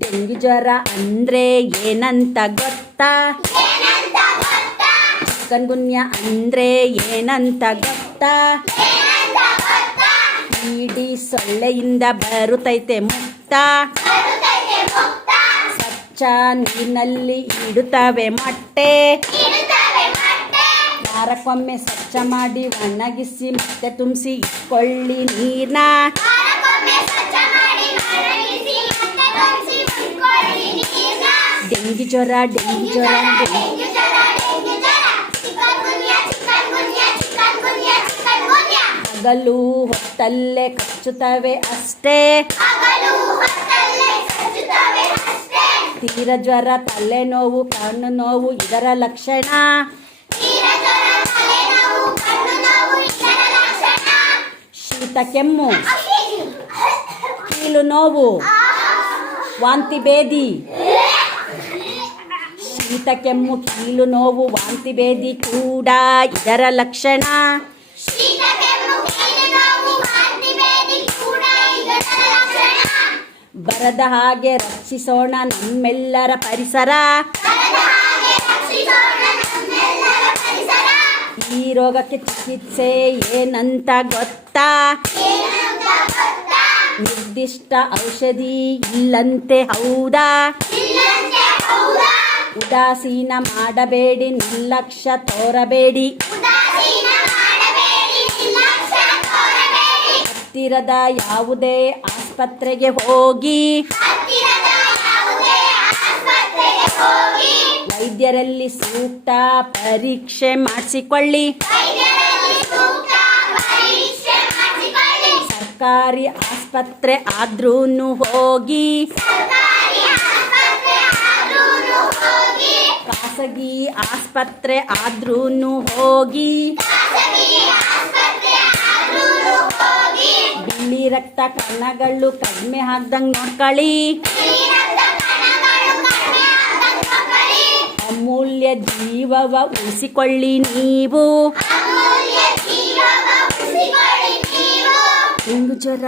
Dengue ಜ್ವರ ಅಂದ್ರೆ ಏನಂತ ಗೊತ್ತಾ? ಚಿಕನ್ ಗುನ್ಯಾ ಅಂದ್ರೆ ಏನಂತ ಗೊತ್ತಾ? ಇಡೀ ಸೊಳ್ಳೆಯಿಂದ ಬರುತ್ತೈತೆ ಮುಕ್ತ. ಸ್ವಚ್ಛ ನೀರಿನಲ್ಲಿ ಇಡುತ್ತವೆ ಮೊಟ್ಟೆ. ವಾರಕ್ಕೊಮ್ಮೆ ಸ್ವಚ್ಛ ಮಾಡಿ ಒಣಗಿಸಿ ಮತ್ತೆ ತುಂಬಿಸಿ ಇಟ್ಕೊಳ್ಳಿ ನೀರ್ನ. ಡೆಂಗ್ಯೂ ಜ್ವರ ಹಗಲು ಹೊತ್ತಲ್ಲೇ ಕಚ್ಚುತ್ತವೆ ಅಷ್ಟೇ. ತೀರ ಜ್ವರ, ತಲೆನೋವು, ಕಣ್ಣು ನೋವು ಇದರ ಲಕ್ಷಣ. ಶೀತ, ಕೆಮ್ಮು, ಕೀಲು ನೋವು, ವಾಂತಿ ಭೇದಿ. ಶೀತ, ಕೆಮ್ಮು, ಕೀಲು ನೋವು, ವಾಂತಿ ಭೇದಿ ಕೂಡ ಇದರ ಲಕ್ಷಣ. ಬರದ ಹಾಗೆ ರಕ್ಷಿಸೋಣ ನಮ್ಮೆಲ್ಲರ ಪರಿಸರ. ಈ ರೋಗಕ್ಕೆ ಚಿಕಿತ್ಸೆ ಏನಂತ ಗೊತ್ತಾ? ನಿರ್ದಿಷ್ಟ ಔಷಧಿ ಇಲ್ಲಂತೆ, ಹೌದಾ? ಉದಾಸೀನ ಮಾಡಬೇಡಿ, ನಿರ್ಲಕ್ಷ್ಯ ತೋರಬೇಡಿ. ಹತ್ತಿರದ ಯಾವುದೇ ಆಸ್ಪತ್ರೆಗೆ ಹೋಗಿ ವೈದ್ಯರಲ್ಲಿ ಸೂಕ್ತ ಪರೀಕ್ಷೆ ಮಾಡಿಸಿಕೊಳ್ಳಿ. ಸರ್ಕಾರಿ ಆಸ್ಪತ್ರೆ ಆದ್ರೂ ಹೋಗಿ, ಖಾಸಗಿ ಆಸ್ಪತ್ರೆ ಆದ್ರೂ ಹೋಗಿ. ಬಿಳಿ ರಕ್ತ ಕಣಗಳು ಕಡಿಮೆ ಆಗ್ದಂಗೆ ನೋಡ್ಕೊಳ್ಳಿ. ಅಮೂಲ್ಯ ಜೀವವ ಉಳಿಸಿಕೊಳ್ಳಿ ನೀವು. ಡೆಂಗ್ಯೂ ಜ್ವರ